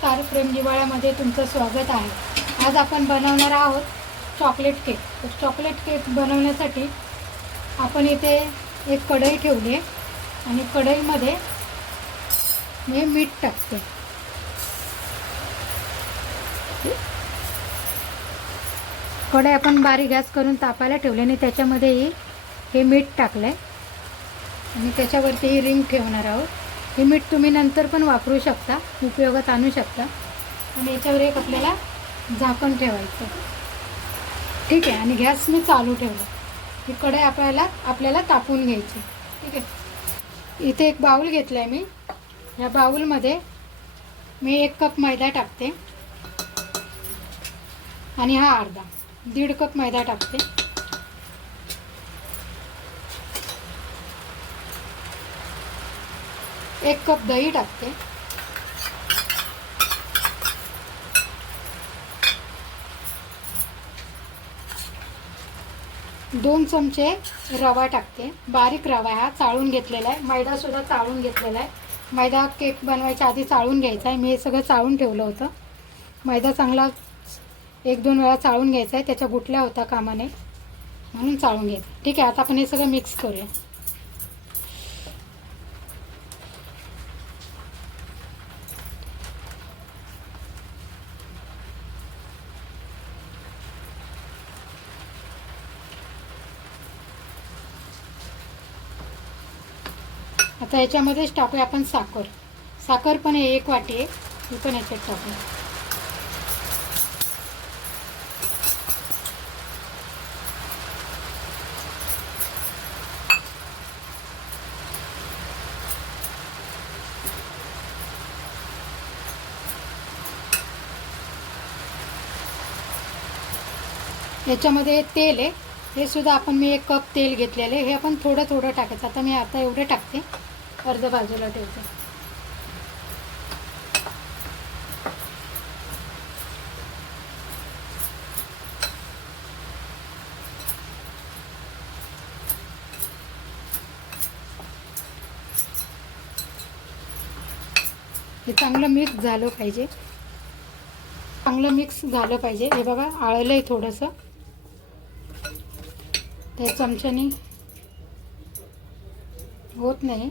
नमस्कार प्रेम दिवाळ्यामध्ये तुमचं स्वागत आहे. आज आपण बनवणार आहोत चॉकलेट केक. तर चॉकलेट केक बनवण्यासाठी आपण इथे एक कढई ठेवली आहे आणि कढईमध्ये मी मीठ टाकते. कढई आपण बारीक गॅस करून तापायला ठेवले आणि त्याच्यामध्येही हे मीठ टाकलं आहे आणि त्याच्यावरती ही रिंग ठेवणार आहोत. हे मीठ तुम्ही नंतर पण वापरू शकता उपयोगात आणू शकता. आणि याच्यावर एक आपल्याला झाकण ठेवायचं. ठीक आहे आणि गॅस मी चालू ठेवला. ही कढई आपल्याला आपल्याला तापून घ्यायची. ठीक आहे. इथे एक बाऊल घेतला आहे मी. या बाऊलमध्ये मी एक कप मैदा टाकते. आणि हा अर्धा दीड कप मैदा टाकते. एक कप दही टाकते. दोन चमचे रवा टाकते. बारीक रवा हा चाळून घेतलेला आहे. मैदासुद्धा चाळून घेतलेला आहे. मैदा केक बनवायच्या आधी चाळून घ्यायचा आहे. मी हे सगळं चाळून ठेवलं होतं. मैदा चांगला एक दोन वेळा चाळून घ्यायचा आहे. त्याच्या गुटल्या होता कामाने. म्हणून चाळून घ्यायचं ठीक आहे आता आपण हे सगळं मिक्स करूया. आता याच्यामध्येच टाकूया आपण साखर. साखर पण आहे एक वाटी आहे. ती पण याच्यात टाकू याच्यामध्ये तेल आहे. हे सुद्धा आपण मी एक कप तेल घेतलेलं आहे. हे आपण थोडं थोडं टाकायचं. आता मी आता एवढं टाकते. अर्ध बाजूला ठेवते. हे चांगलं मिक्स झालं पाहिजे. चांगलं मिक्स झालं पाहिजे. हे बघा आळलं आहे थोडंसं. त्या चमच्याने होत नाही.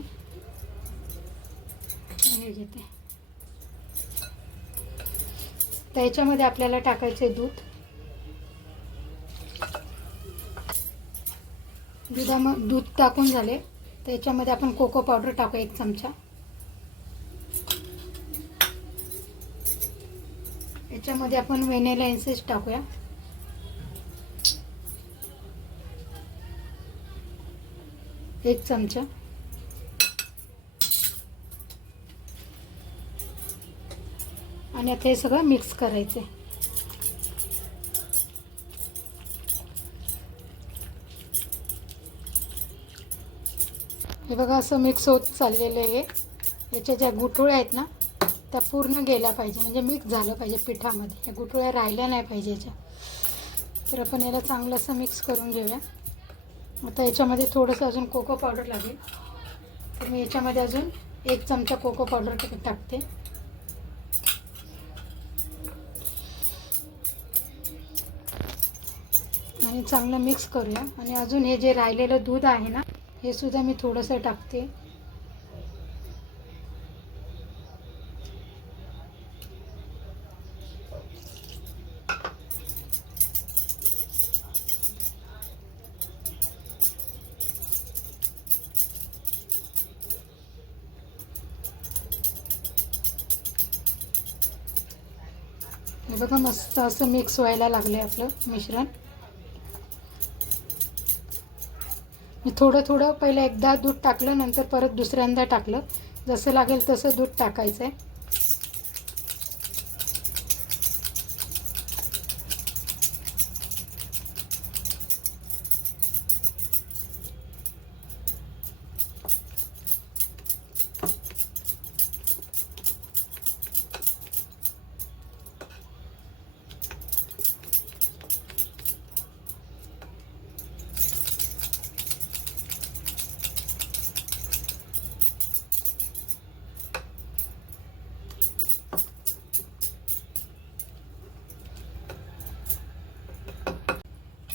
हे घेते. त्याच्यामध्ये आपल्याला टाकायचे दूध. दुधाम दूध टाकून झाले. त्याच्यामध्ये आपण कोको पावडर टाकू एक चमचा. याच्यामध्ये आपण व्हेनेला एन्सेस टाकूया. एक चमचा. आणि आता हे सगळं मिक्स करायचं हे बघा असं मिक्स होत चाललेलं आहे. याच्या ज्या गुठोळ्या आहेत ना त्या पूर्ण गेल्या पाहिजे. म्हणजे मिक्स झालं पाहिजे पिठामध्ये. या गुठोळ्या राहिल्या नाही पाहिजे याच्या. तर आपण याला चांगलं असं मिक्स करून घेऊया. आता याच्यामध्ये थोडंसं अजून कोको पावडर लागेल. तर मी याच्यामध्ये अजून एक चमचा कोको पावडर टाकते. आणि चांगलं मिक्स करूया. आणि अजून हे जे राहिलेलं दूध आहे ना हे सुद्धा मी थोडंसं टाकते. बघा मस्त असं मिक्स व्हायला लागलं आपलं मिश्रण. थोडं थोडं पहिलं एकदा दूध टाकलं नंतर परत दुसऱ्यांदा टाकलं. जसं लागेल तसं दूध टाकायचं आहे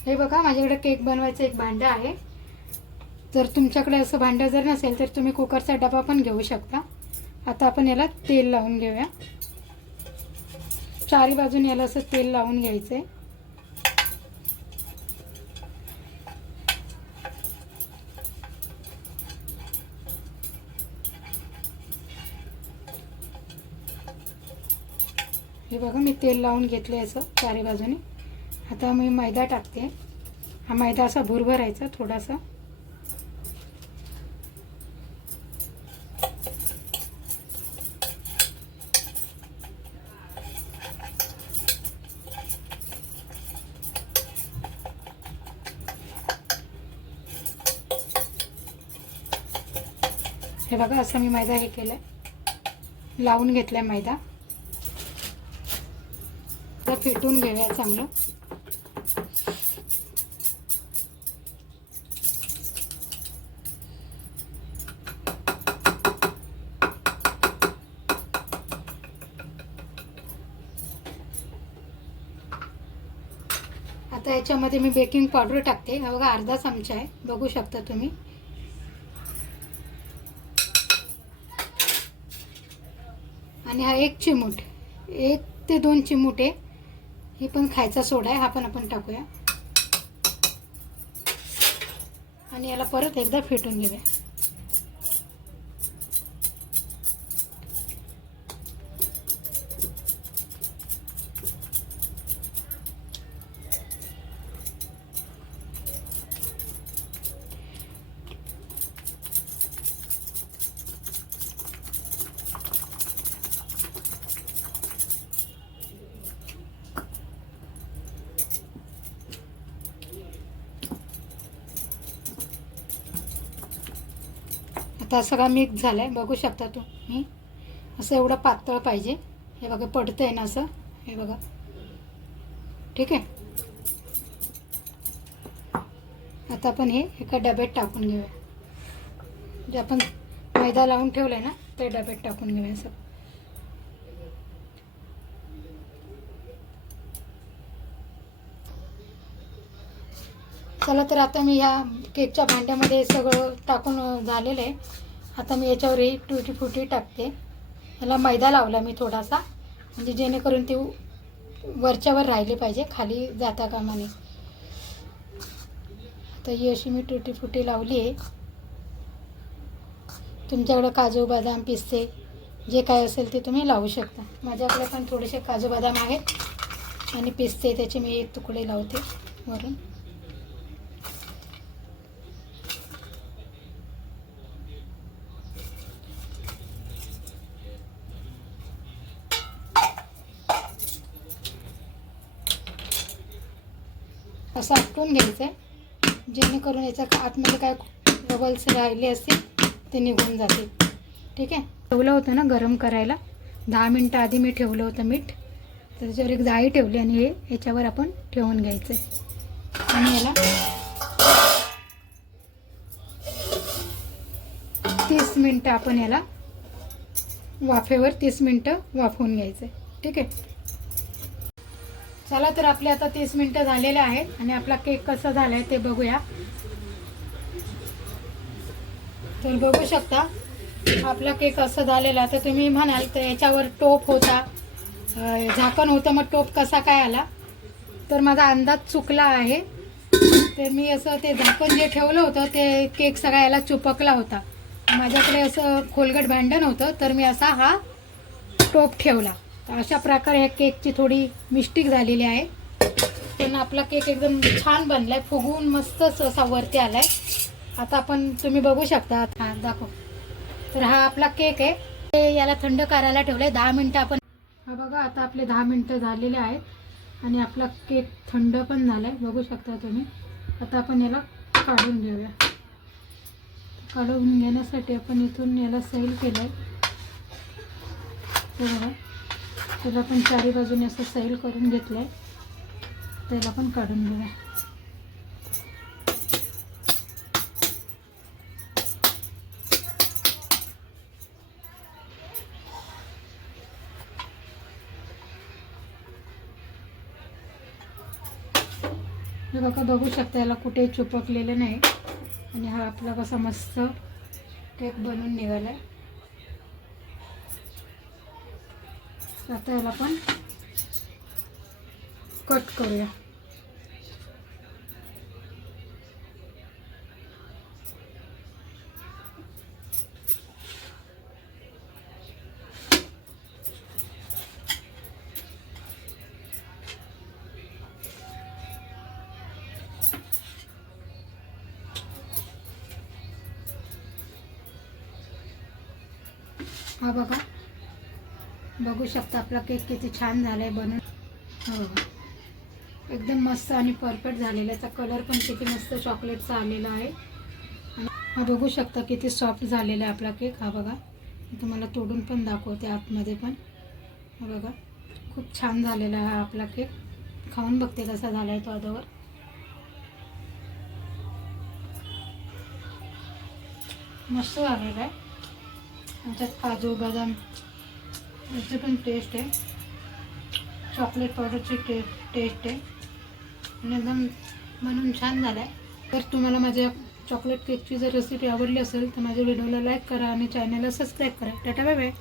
हे बघा माझ्याकडे केक बनवायचं एक भांडं आहे. जर तुमच्याकडे असं भांडं जर नसेल तर तुम्ही कुकरचा डबा पण घेऊ शकता. आता आपण याला तेल लावून घेऊया. चारी बाजून याला असं तेल लावून घ्यायचं आहे हे बघा मी तेल लावून घेतलं असं चारी बाजूने. आता मी मैदा टाकते. हा मैदा असा भुरभरायचा थोडासा. हे बघा असं मी मैदा हे केलंय. लावून घेतलाय मैदा. फेटून घेऊया चांगलं. याच्यामध्ये मी बेकिंग पावडर टाकते. हा बघा अर्धा चमचा आहे. बघू शकता तुम्ही. आणि हा एक चिमूट. एक ते दोन चिमूट आहे. हे पण खायचा सोडा आहे. हा पण आपण टाकूया. आणि याला परत एकदा फेटून घेऊया. आता सगळा मिक्स झाला आहे बघू शकता तुम्ही असं एवढं पातळ पाहिजे. हे बघा पडतं आहे ना असं. हे बघा. ठीक आहे? आता आपण हे एका डब्यात टाकून घेऊया. जे आपण मैदा लावून ठेवलं आहे ना ते डब्यात टाकून घेऊया असं चला तर आता मी ह्या केकच्या भांड्यामध्ये सगळं टाकून झालेलं आहे. आता मी याच्यावर ही टुटी फुटी टाकते. याला मैदा लावला मी थोडासा म्हणजे जेणेकरून ते वरच्यावर राहिले पाहिजे खाली जाता कामा नये. तर ही अशी मी टुटी फुटी लावली आहे. तुमच्याकडं काजू बदाम पिस्ते जे काय असेल ते तुम्ही लावू शकता. माझ्याकडे पण थोडेसे काजू बदाम आहेत आणि पिस्ते त्याचे मी एक तुकडे लावते वरून. असं आपटून घ्यायचं आहे. जेणेकरून याच्या आतमध्ये काय बबल्स राहिले असतील ते निघून जातील. ठीक आहे? ठेवलं होतं ना गरम करायला. दहा मिनटं आधी मी ठेवलं होतं मीठ. तर त्याच्यावर एक जाळी ठेवली आणि हे याच्यावर आपण ठेवून घ्यायचं आहे. आणि याला तीस मिनटं आपण याला वाफेवर तीस मिनटं वाफवून घ्यायचं आहे. ठीक आहे? चला तर आपले आता तीस मिनटं झालेले आहेत आणि आपला केक कसा झाला आहे ते बघूया. तर बघू शकता आपला केक असं झालेला तर तुम्ही म्हणाल तर याच्यावर टोप होता. झाकण होतं मग टोप कसा काय आला? तर माझा अंदाज चुकला आहे. तर मी असं ते झाकण जे ठेवलं होतं ते केक सगळा याला चुपकला होता. माझ्याकडे असं खोलगट भांडण होतं तर मी असा हा टोप ठेवला. तर अशा प्रकारे ह्या केकची थोडी मिस्टेक झालेली आहे. पण आपला केक एकदम छान बनलाय फुगून मस्तच असा वरती आलाय. आता आपण तुम्ही बघू शकता. हा दाखव. तर हा आपला केक आहे. ते याला थंड करायला ठेवलंय. दहा मिनटं आपण हा बघा आता आपले दहा मिनटं झालेले आहेत. आणि आपला केक थंड पण झालाय. बघू शकता तुम्ही. आता आपण याला काढून घेऊया. काढून घेण्यासाठी आपण इथून याला सैल केलंय. आहे बघा. त्याला पण चारी बाजूने असं सैल करून घेतलं आहे त्याला पण काढून घेऊया. हे बघा बघू शकता याला कुठे चुपकलेलं नाही. आणि हा आपला कसा मस्त केक बनवून निघाला आहे आता याला पण कट करूया. हा बघा. बघू शकता आपला केक किती छान झाला आहे बनून. हो एकदम मस्त आणि परफेक्ट झालेला आहे. त्याचा कलर पण किती मस्त चॉकलेटचा आलेला आहे. आणि हा बघू शकता किती सॉफ्ट झालेला आहे आपला केक. हा बघा. तुम्हाला तोडून पण दाखवते आतमध्ये पण. हा बघा. खूप छान झालेला आहे हा आपला केक. खाऊन बघते कसा झाला आहे तो अदोवर मस्त झालेला आहे. त्याच्यात काजू बदाम याची पण टेस्ट आहे. चॉकलेट पावडरची टे टेस्ट आहे. आणि एकदम म्हणून छान झाला आहे तर तुम्हाला माझ्या चॉकलेट केकची जर रेसिपी आवडली असेल तर माझ्या व्हिडिओला लाईक करा आणि चॅनलला सबस्क्राईब करा. Tata bye bye